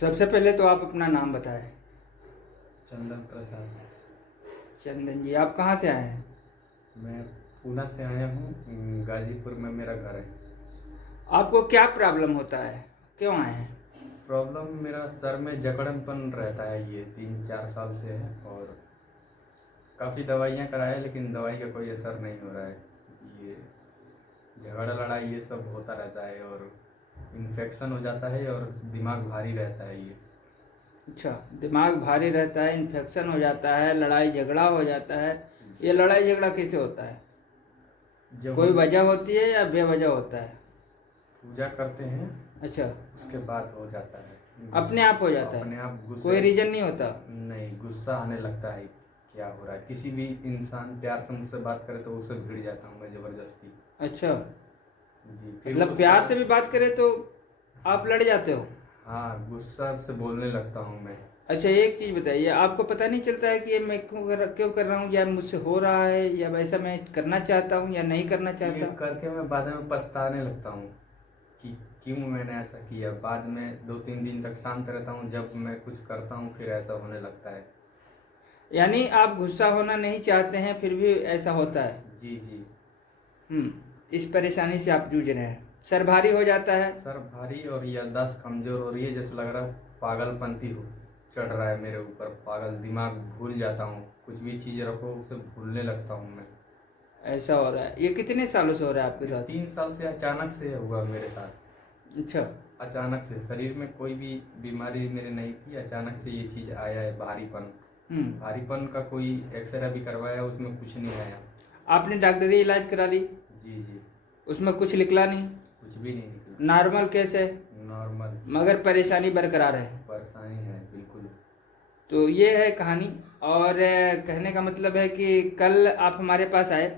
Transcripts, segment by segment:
सबसे पहले तो आप अपना नाम बताएं। चंदन प्रसाद। चंदन जी, आप कहाँ से आए हैं? मैं पूना से आया हूँ। गाजीपुर में मेरा घर है। आपको क्या प्रॉब्लम होता है, क्यों आए हैं? प्रॉब्लम मेरा सर में जकड़नपन रहता है, ये 3-4 साल से है। और काफ़ी दवाइयाँ कराए लेकिन दवाई का कोई असर नहीं हो रहा है। ये झगड़ा लड़ाई ये सब होता रहता है और इन्फेक्शन हो जाता है और दिमाग भारी रहता है ये। अच्छा, दिमाग भारी रहता है, इन्फेक्शन हो जाता है, लड़ाई झगड़ा हो जाता है। ये लड़ाई झगड़ा कैसे होता है? जब कोई हम वजह होती है या बेवजह होता है? पूजा करते हैं अच्छा, उसके बाद हो जाता है। अपने आप हो जाता अपने है? आप गुस्से, कोई रीजन नहीं होता? नहीं, गुस्सा आने लगता है। क्या हो रहा है, किसी भी इंसान प्यार से मुझसे बात करे तो उससे भिड़ जाता हूँ मैं ज़बरदस्ती। अच्छा, जी, फिर मतलब प्यार से भी बात करें तो आप लड़ जाते हो? हाँ, गुस्सा से बोलने लगता हूँ मैं। अच्छा, एक चीज़ बताइए, आपको पता नहीं चलता है कि ये मैं क्यों कर रहा हूँ, या मुझसे हो रहा है, या वैसा मैं करना चाहता हूँ या नहीं करना ये चाहता? करके मैं बाद में पछताने लगता हूँ कि क्यों मैंने ऐसा किया। बाद में 2-3 दिन तक शांत रहता हूँ, जब मैं कुछ करता हूँ फिर ऐसा होने लगता है। यानी आप गुस्सा होना नहीं चाहते हैं, फिर भी ऐसा होता है? जी जी। इस परेशानी से आप जूझ रहे हैं। सर भारी हो जाता है? सर भारी और याददाश्त कमज़ोर हो रही है, जैसे लग रहा है पागलपंती हो चढ़ रहा है मेरे ऊपर। पागल, दिमाग भूल जाता हूँ, कुछ भी चीज़ रखो उसे भूलने लगता हूँ मैं। ऐसा हो रहा है? ये कितने सालों से हो रहा है आपके साथ? 3 साल से अचानक से हुआ मेरे साथ। अच्छा। अचानक से, शरीर में कोई भी बीमारी मेरे नहीं थी, अचानक से ये चीज़ आया है, भारीपन। हम्म भारीपन का कोई एक्सरे भी करवाया, उसमें कुछ नहीं आया। आपने डॉक्टरी इलाज करा ली? जी जी। उसमें कुछ निकला नहीं? कुछ भी नहीं निकला। नॉर्मल केस है? नॉर्मल। मगर परेशानी बरकरार है? परेशानी है बिल्कुल। तो ये है कहानी। और कहने का मतलब है कि कल आप हमारे पास आए,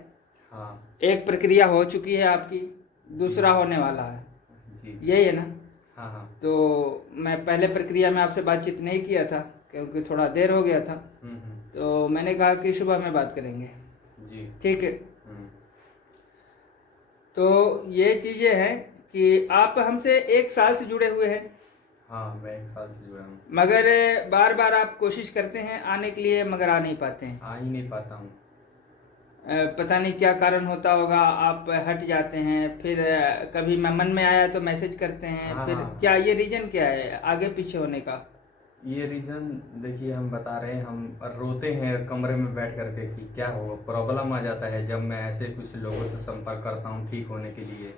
हाँ एक प्रक्रिया हो चुकी है आपकी, जी दूसरा होने वाला है, जी। यही है ना? हाँ हाँ। तो मैं पहले प्रक्रिया में आपसे बातचीत नहीं किया था क्योंकि थोड़ा देर हो गया था, हम्म। तो मैंने कहा कि सुबह में बात करेंगे। जी। ठीक है। हम्म। तो ये चीज़ें हैं कि आप हमसे 1 साल से जुड़े हुए हैं, हाँ, मैं 1 साल से जुड़ा हूँ। मगर बार बार आप कोशिश करते हैं आने के लिए, मगर आ नहीं पाते हैं। आ ही नहीं पाता हूँ। पता नहीं क्या कारण होता होगा, आप हट जाते हैं, फिर कभी मैं मन में आया तो मैसेज करते हैं, हाँ फिर हाँ। क्या ये रीजन क्या है आगे पीछे होने का? ये रीज़न देखिए, हम बता रहे हैं, हम रोते हैं कमरे में बैठ करके कि क्या हो, प्रॉब्लम आ जाता है जब मैं ऐसे कुछ लोगों से संपर्क करता हूँ ठीक होने के लिए।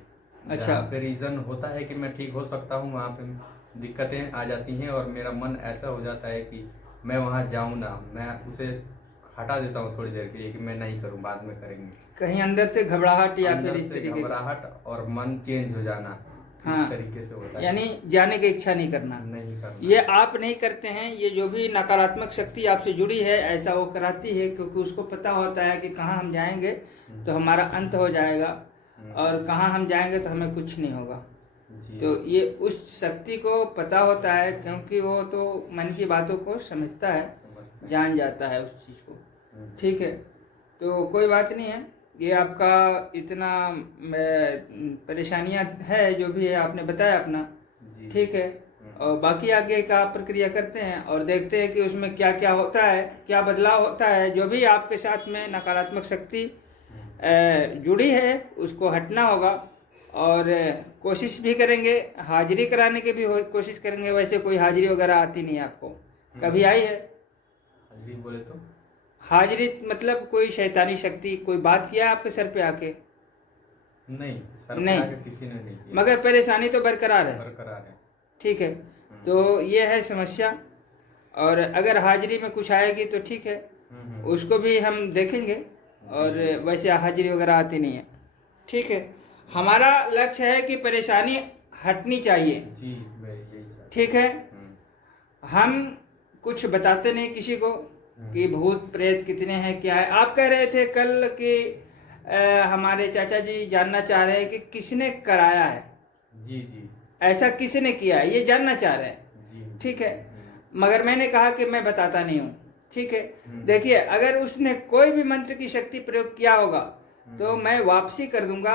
अच्छा। जहाँ पे रीज़न होता है कि मैं ठीक हो सकता हूँ, वहाँ पे दिक्कतें आ जाती हैं और मेरा मन ऐसा हो जाता है कि मैं वहाँ जाऊँ ना, मैं उसे हटा देता हूँ थोड़ी देर के लिए कि मैं नहीं करूँ, बाद में करेंगे। कहीं अंदर से घबराहट या फिर अंदर इस से तरीके? घबराहट और मन चेंज हो जाना, इस हाँ, तरीके से होता है। यानी जाने की इच्छा नहीं करना? नहीं करना। ये आप नहीं करते हैं, ये जो भी नकारात्मक शक्ति आपसे जुड़ी है ऐसा वो कराती है, क्योंकि उसको पता होता है कि कहाँ हम जाएंगे तो हमारा अंत हो जाएगा, और कहाँ हम जाएंगे तो हमें कुछ नहीं होगा। जी। तो ये उस शक्ति को पता होता है, क्योंकि वो तो मन की बातों को समझता है, समझते हैं। जान जाता है उस चीज़ को। हम्म। ठीक है, तो कोई बात नहीं है। ये आपका इतना परेशानियां है, जो भी है आपने बताया अपना। जी। ठीक है। और बाकी आगे का प्रक्रिया करते हैं और देखते हैं कि उसमें क्या क्या होता है, क्या बदलाव होता है। जो भी आपके साथ में नकारात्मक शक्ति जुड़ी है उसको हटना होगा, और कोशिश भी करेंगे, हाजिरी कराने की भी कोशिश करेंगे। वैसे कोई हाजिरी वगैरह आती नहीं है आपको? कभी आई है हाजिरी बोले तो? हाजिरी? मतलब कोई शैतानी शक्ति कोई बात किया आपके सर पे आके? नहीं, सर पे नहीं, आके किसी ने नहीं किया। मगर परेशानी तो बरकरार है? बरकरार है। ठीक है। तो ये है समस्या, और अगर हाजिरी में कुछ आएगी तो ठीक है, उसको भी हम देखेंगे। और वैसे हाजिरी वगैरह आती नहीं है। ठीक है, हमारा लक्ष्य है कि परेशानी हटनी चाहिए। जी, मैं यही चाहता ठीक है, हूँ। हम कुछ बताते नहीं किसी को कि भूत प्रेत कितने हैं क्या है। आप कह रहे थे कल कि हमारे चाचा जी जानना चाह रहे हैं कि किसने कराया है, जी जी ऐसा किसने किया है ये जानना चाह रहे हैं। जी। ठीक है, मगर मैंने कहा कि मैं बताता नहीं हूँ। ठीक है, देखिए अगर उसने कोई भी मंत्र की शक्ति प्रयोग किया होगा तो मैं वापसी कर दूंगा,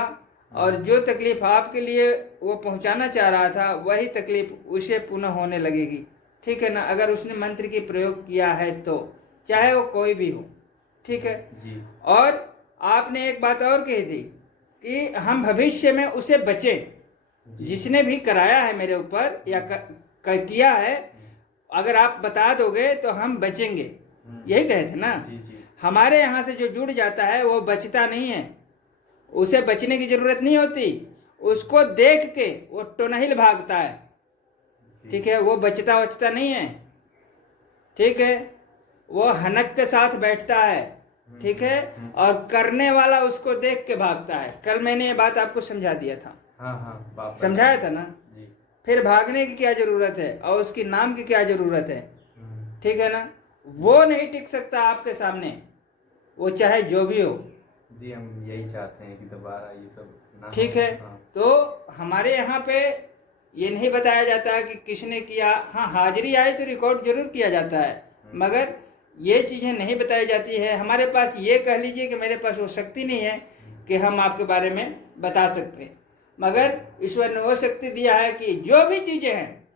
और जो तकलीफ आपके लिए वो पहुंचाना चाह रहा था वही तकलीफ उसे पुनः होने लगेगी। ठीक है ना, अगर उसने मंत्र की प्रयोग किया है तो, चाहे वो कोई भी हो, ठीक है जी। और आपने एक बात और कही थी कि हम भविष्य में उसे बचे, जिसने भी कराया है मेरे ऊपर या किया है, अगर आप बता दोगे तो हम बचेंगे, यही कहे थे ना। जी जी। हमारे यहाँ से जो जुड़ जाता है वो बचता नहीं है, उसे बचने की जरूरत नहीं होती, उसको देख के वो टोनहिल भागता है, ठीक है, वो बचता नहीं है, ठीक है, वो हनक के साथ बैठता है, ठीक है, और करने वाला उसको देख के भागता है। कल मैंने ये बात आपको समझा दिया था। हाँ हाँ, समझाया था ना। जी। फिर भागने की क्या जरूरत है और उसकी नाम की क्या जरूरत है, ठीक है ना। वो नहीं टिक सकता आपके सामने, वो चाहे जो भी हो जी। हम यही चाहते हैं कि दोबारा ये सब ना ठीक हो। है। हाँ। तो हमारे यहाँ पे ये नहीं बताया जाता है कि किसने किया। हाँ, हाजिरी आए तो रिकॉर्ड जरूर किया जाता है, मगर ये चीज़ें नहीं बताई जाती है। हमारे पास ये कह लीजिए कि मेरे पास वो शक्ति नहीं है कि हम आपके बारे में बता सकते हैं, मगर ईश्वर ने वो शक्ति दिया है कि जो भी चीज़ें हैं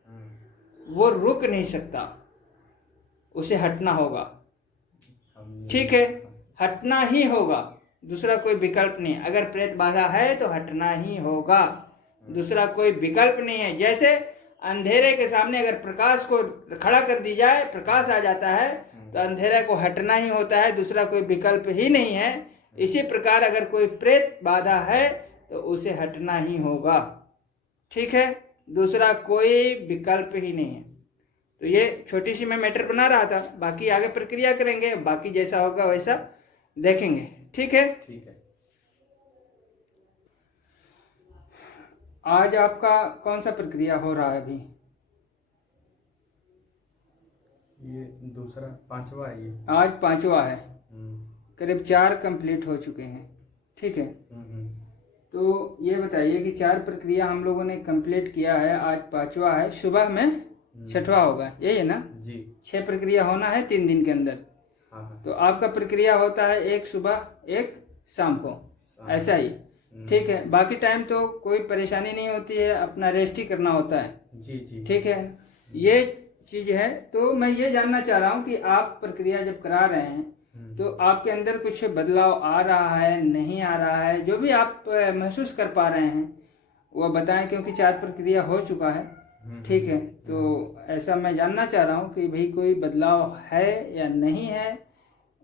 वो रुक नहीं सकता, उसे हटना होगा, ठीक है, हटना ही होगा, दूसरा कोई विकल्प नहीं। अगर प्रेत बाधा है तो हटना ही होगा, दूसरा कोई विकल्प नहीं है। जैसे अंधेरे के सामने अगर प्रकाश को खड़ा कर दी जाए, प्रकाश आ जाता है, तो अंधेरे को हटना ही होता है, दूसरा कोई विकल्प ही नहीं है। इसी प्रकार अगर कोई प्रेत बाधा है तो उसे हटना ही होगा, ठीक है, दूसरा कोई विकल्प ही नहीं है। तो ये छोटी सी मैं मैटर बना रहा था, बाकी आगे प्रक्रिया करेंगे, बाकी जैसा होगा वैसा देखेंगे, ठीक है। ठीक है। आज आपका कौन सा प्रक्रिया हो रहा है अभी? ये दूसरा, पांचवा है ये। आज पांचवा है, करीब 4 कंप्लीट हो चुके हैं, ठीक है। तो ये बताइए कि 4 प्रक्रिया हम लोगों ने कंप्लीट किया है, आज पांचवा है, सुबह में छठवा होगा, यही है ना जी। 6 प्रक्रिया होना है 3 दिन के अंदर। हाँ। तो आपका प्रक्रिया होता है एक सुबह एक शाम को, ऐसा ही, ठीक है। बाकी टाइम तो कोई परेशानी नहीं होती है, अपना रेस्ट ही करना होता है, जी जी, ठीक है। ये चीज है। तो मैं ये जानना चाह रहा हूँ कि आप प्रक्रिया जब करा रहे हैं तो आपके अंदर कुछ बदलाव आ रहा है, नहीं आ रहा है, जो भी आप महसूस कर पा रहे हैं वो बताएं, क्योंकि 4 प्रक्रिया हो चुका है, ठीक है। तो ऐसा मैं जानना चाह रहा हूँ कि भाई कोई बदलाव है या नहीं है,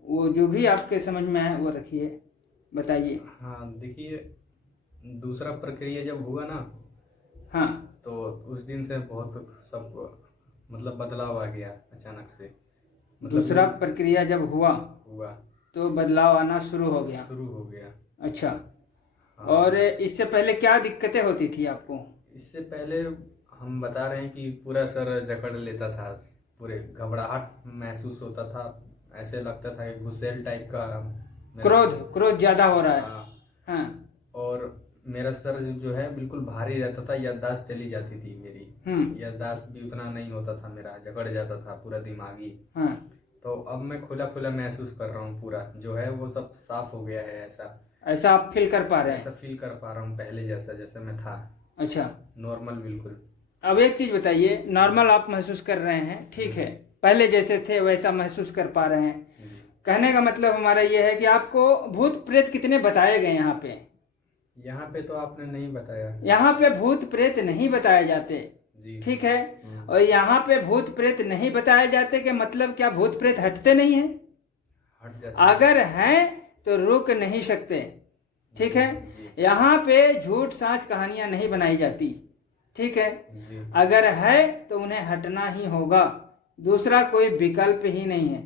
वो जो भी आपके समझ में है वो रखिए, बताइए। हाँ देखिए, दूसरा प्रक्रिया जब हुआ ना, हाँ, तो उस दिन से बहुत सब मतलब बदलाव आ गया अचानक से। मतलब दूसरा प्रक्रिया जब हुआ तो बदलाव आना शुरू हो गया। अच्छा। हाँ। और इससे पहले क्या दिक्कतें होती थी आपको? इससे पहले हम बता रहे हैं कि पूरा सर जकड़ लेता था, पूरे घबराहट महसूस होता था, ऐसे लगता था कि गुस्सेल टाइप का, क्रोध ज्यादा हो रहा है। हाँ। हाँ। और मेरा सर जो है बिल्कुल भारी रहता था, याददाश्त चली जाती थी मेरी, याददाश्त भी उतना नहीं होता था मेरा, जकड़ जाता था पूरा दिमागी। हाँ। तो अब मैं खुला खुला महसूस कर रहा हूँ, पूरा जो है वो सब साफ हो गया है, ऐसा आप फील कर पा रहे हैं? ऐसा फील कर पा रहा हूँ, पहले जैसा मैं था। अच्छा, नॉर्मल बिल्कुल। अब एक चीज बताइए, नॉर्मल आप महसूस कर रहे हैं, ठीक है, पहले जैसे थे वैसा महसूस कर पा रहे हैं, कहने का मतलब हमारा ये है कि आपको भूत प्रेत कितने बताए गए यहाँ पे? यहाँ पे तो आपने नहीं बताया। यहाँ पे भूत प्रेत नहीं बताए जाते, ठीक है। और यहाँ पे भूत प्रेत नहीं बताए जाते के मतलब क्या भूत प्रेत हटते नहीं हैं? हट जाते, अगर हैं तो रुक नहीं सकते, ठीक है। यहाँ पे झूठ साँच कहानियां नहीं बनाई जाती, ठीक है। अगर है तो उन्हें हटना ही होगा, दूसरा कोई विकल्प ही नहीं है।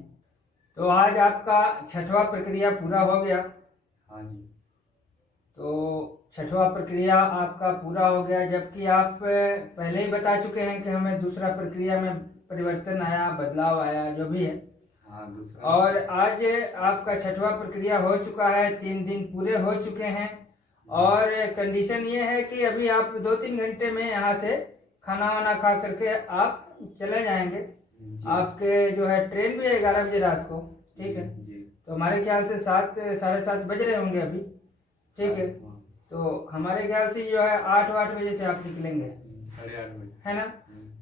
तो आज आपका 6वां प्रक्रिया पूरा हो गया। हाँ जी। तो 6वां प्रक्रिया आपका पूरा हो गया, जबकि आप पहले ही बता चुके हैं कि हमें दूसरा प्रक्रिया में परिवर्तन आया, बदलाव आया, जो भी है। हाँ, दूसरा। और आज आपका 6वां प्रक्रिया हो चुका है, 3 दिन पूरे हो चुके हैं। और कंडीशन ये है कि अभी आप 2-3 घंटे में यहाँ से खाना वाना खा करके आप चले जाएंगे। आपके जो है ट्रेन भी है 11 बजे रात को, ठीक है। तो हमारे ख्याल से 7 साढ़े 7 बज रहे होंगे अभी, ठीक है। तो हमारे ख्याल से जो है 8 बजे से आप निकलेंगे, 8:30 बजे। है ना।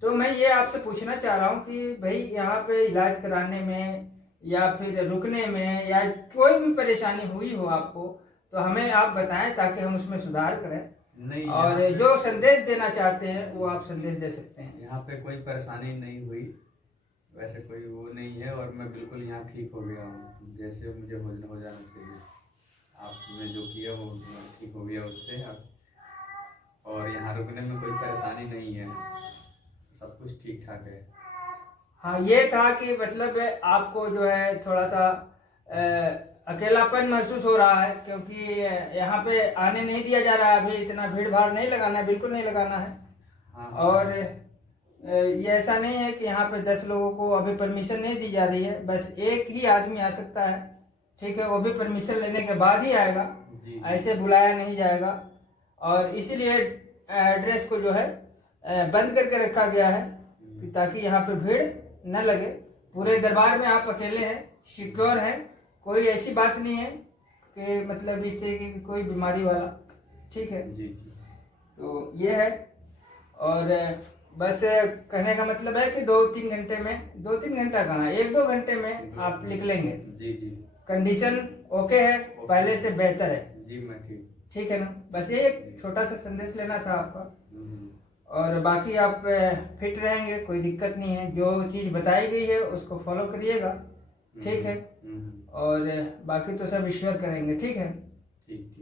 तो मैं ये आपसे पूछना चाह रहा हूँ कि भाई यहाँ पे इलाज कराने में या फिर रुकने में या कोई भी परेशानी हुई हो आपको, तो हमें आप बताएं ताकि हम उसमें सुधार करें। नहीं, और यहाँ पे- जो संदेश देना चाहते हैं वो आप संदेश दे सकते हैं। यहाँ पे कोई परेशानी नहीं हुई, वैसे कोई वो नहीं है, और मैं बिल्कुल यहाँ ठीक हो गया हूँ, जैसे मुझे हो जाना चाहिए। आपने जो किया वो मैं ठीक हो गया उससे। और यहाँ रुकने में कोई परेशानी नहीं है, सब कुछ ठीक ठाक है। हाँ, ये था कि मतलब आपको जो है थोड़ा सा अकेलापन महसूस हो रहा है, क्योंकि यहाँ पे आने नहीं दिया जा रहा है अभी, इतना भीड़ भाड़ नहीं लगाना है, बिल्कुल नहीं लगाना है। हाँ। और ये ऐसा नहीं है कि यहाँ पे 10 लोगों को अभी परमिशन नहीं दी जा रही है, बस एक ही आदमी आ सकता है, ठीक है, वो भी परमिशन लेने के बाद ही आएगा, ऐसे बुलाया नहीं जाएगा। और इसीलिए एड्रेस को जो है बंद करके रखा गया है कि ताकि यहाँ पे भीड़ न लगे। पूरे दरबार में आप अकेले हैं, सिक्योर हैं, कोई ऐसी बात नहीं है कि मतलब इस तरीके की कोई बीमारी वाला, ठीक है। जी। तो ये है। और बस कहने का मतलब है कि 2-3 घंटे में, 2-3 घंटा कहाँ, 1-2 घंटे में आप निकलेंगे। जी। कंडीशन ओके है, पहले से बेहतर है जी, मैं ठीक है ना। बस ये एक छोटा सा संदेश लेना था आपका। हम्म। और बाकी आप फिट रहेंगे, कोई दिक्कत नहीं है, जो चीज़ बताई गई है उसको फॉलो करिएगा, ठीक है। और बाकी तो सब ईश्वर करेंगे, ठीक है। ठीक।